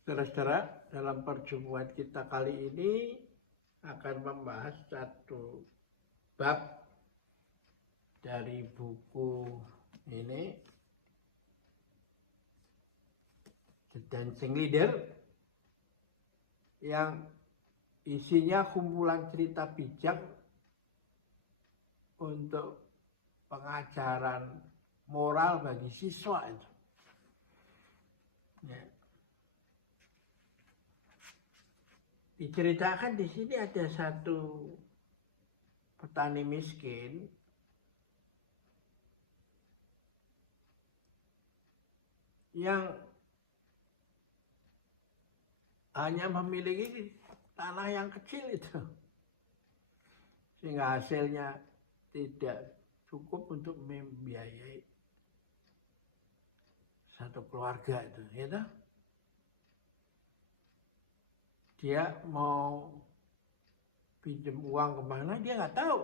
Saudara-saudara, dalam perjumpaan kita kali ini akan membahas satu bab dari buku ini, The Dancing Leader, yang isinya kumpulan cerita bijak untuk pengajaran moral bagi siswa itu. Ya. Diceritakan di sini ada satu petani miskin yang hanya memiliki tanah yang kecil itu, sehingga hasilnya tidak cukup untuk membiayai satu keluarga itu, gitu. Dia mau pinjam uang kemana dia nggak tahu,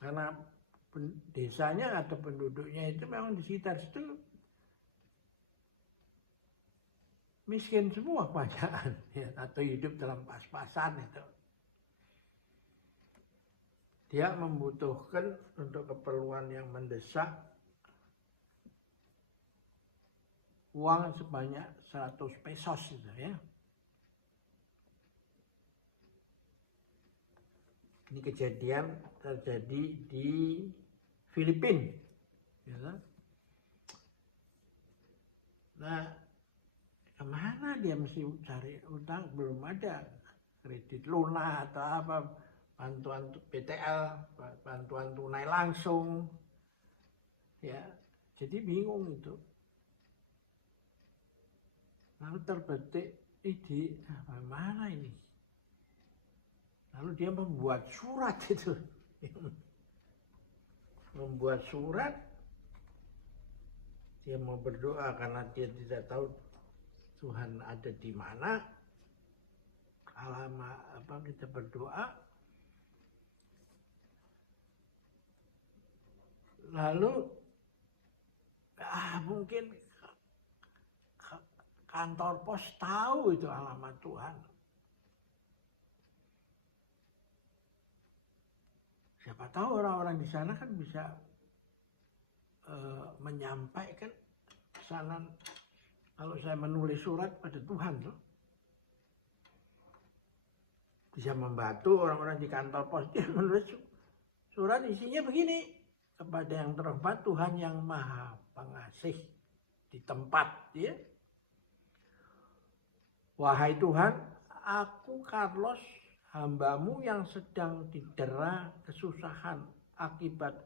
karena desanya atau penduduknya itu memang di sekitar situ miskin semua kebanyakan, ya, atau hidup dalam pas-pasan itu. Dia membutuhkan untuk keperluan yang mendesak uang sebanyak 100 pesos itu, ya. Ini kejadian terjadi di Filipina, ya. Nah, kemana dia mesti cari utang? Belum ada kredit lunak atau apa, bantuan PTL, bantuan tunai langsung, ya. Jadi bingung itu. Lalu terbetik ide, bagaimana ini? Lalu dia membuat surat itu. Membuat surat, dia mau berdoa karena dia tidak tahu Tuhan ada di mana. Alamat apa kita berdoa. Lalu mungkin kantor pos tahu itu alamat Tuhan. Siapa tahu orang-orang di sana kan bisa menyampaikan pesanan. Kalau saya menulis surat pada Tuhan tuh, bisa membantu orang-orang di kantor pos. Dia menulis surat isinya begini: kepada yang terhormat Tuhan yang Maha Pengasih di tempat, ya. Wahai Tuhan, aku Carlos, hambamu yang sedang didera kesusahan akibat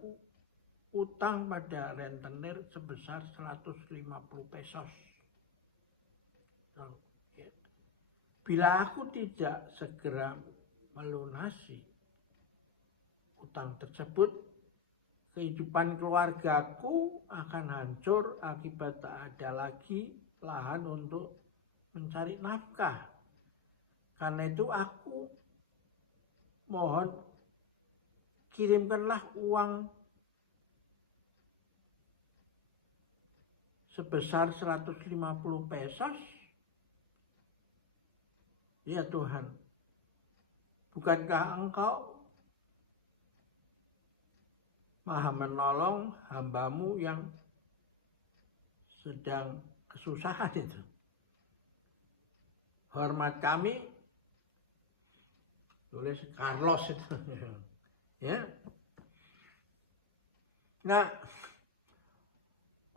utang pada rentenir sebesar 150 pesos. Bila aku tidak segera melunasi utang tersebut, kehidupan keluargaku akan hancur akibat tak ada lagi lahan untuk mencari nafkah. Karena itu aku mohon kirimkanlah uang sebesar 150 pesos. Ya Tuhan, bukankah Engkau Maha menolong hambamu yang sedang kesusahan itu? Hormat kami, tulis Carlos itu, ya. Nah,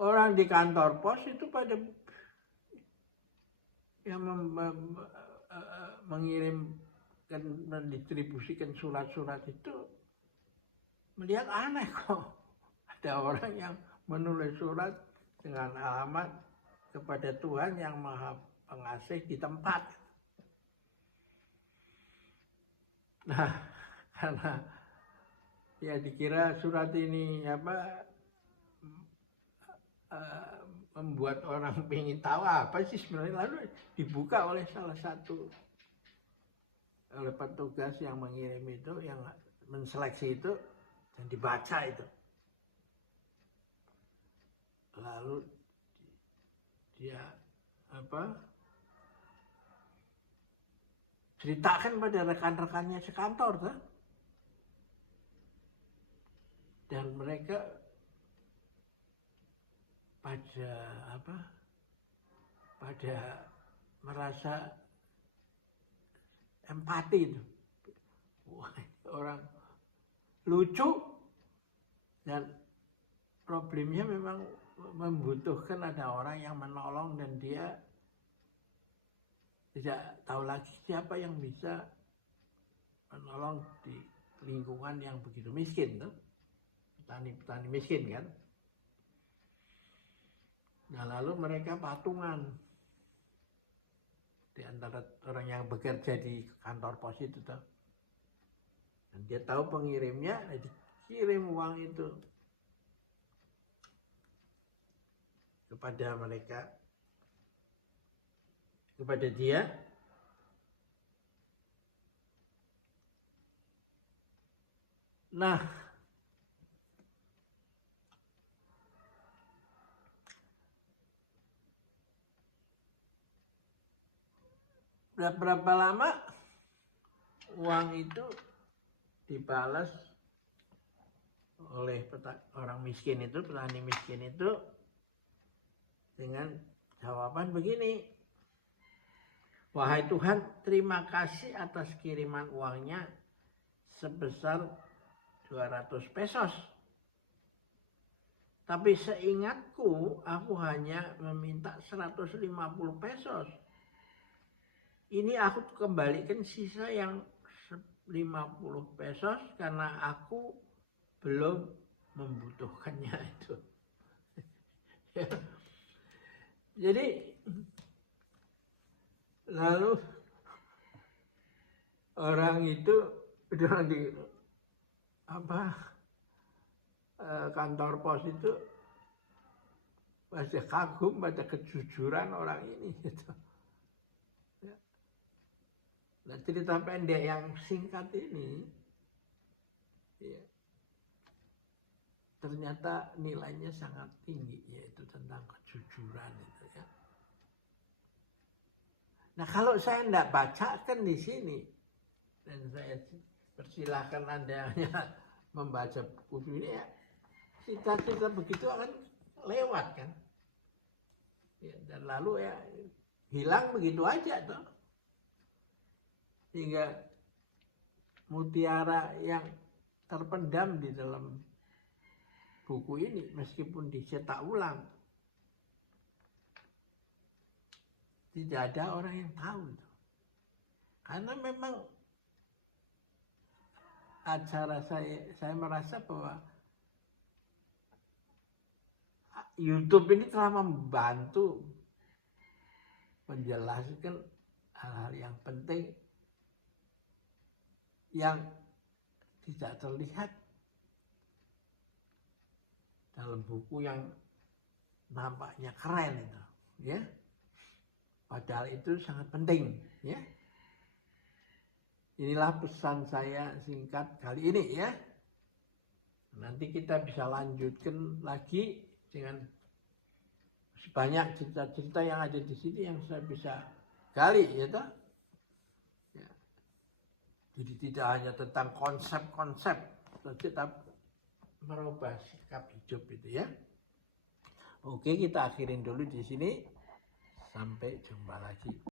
orang di kantor pos itu pada yang mengirimkan, mendistribusikan surat-surat itu melihat aneh kok. Ada orang yang menulis surat dengan alamat kepada Tuhan yang Maha Pengasih di tempat. Nah, karena ya dikira surat ini membuat orang ingin tahu apa sih sebenarnya, lalu dibuka oleh salah satu, oleh petugas yang mengirim itu, yang menseleksi itu, dan dibaca itu. Lalu dia ceritakan pada rekan-rekannya sekantor tuh. Dan mereka pada merasa empati itu. Wah, orang lucu dan problemnya memang membutuhkan ada orang yang menolong dan dia tidak tahu lagi siapa yang bisa menolong di lingkungan yang begitu miskin tuh. Petani miskin kan. Nah lalu mereka patungan di antara orang yang bekerja di kantor pos itu tuh. Dan dia tahu pengirimnya, dikirim uang itu kepada mereka, kepada dia. Nah, berapa lama uang itu dibalas oleh orang miskin itu, petani miskin itu dengan jawaban begini. Wahai Tuhan, terima kasih atas kiriman uangnya sebesar 200 pesos. Tapi seingatku, aku hanya meminta 150 pesos. Ini aku kembalikan sisa yang 50 pesos karena aku belum membutuhkannya itu. Jadi lalu orang itu udah di kantor pos itu masih kagum pada kejujuran orang ini gitu. Nah, cerita pendek yang singkat ini ya, ternyata nilainya sangat tinggi, yaitu tentang kejujuran itu ya. Nah, kalau saya tidak bacakan di sini, dan saya persilahkan Anda membaca buku ini ya, cerita-cerita begitu akan lewat kan. Ya, dan lalu ya hilang begitu aja toh. Sehingga mutiara yang terpendam di dalam buku ini meskipun dicetak ulang tidak ada orang yang tahu itu. Karena memang acara saya merasa bahwa YouTube ini telah membantu menjelaskan hal-hal yang penting yang tidak terlihat dalam buku yang nampaknya keren itu, ya. Padahal itu sangat penting, ya. Inilah pesan saya singkat kali ini, ya. Nanti kita bisa lanjutkan lagi dengan sebanyak cerita-cerita yang ada di sini yang saya bisa gali, ya toh. Ya. Jadi tidak hanya tentang konsep-konsep, tetapi merubah sikap hidup itu ya. Oke, kita akhirin dulu di sini. Sampai jumpa lagi.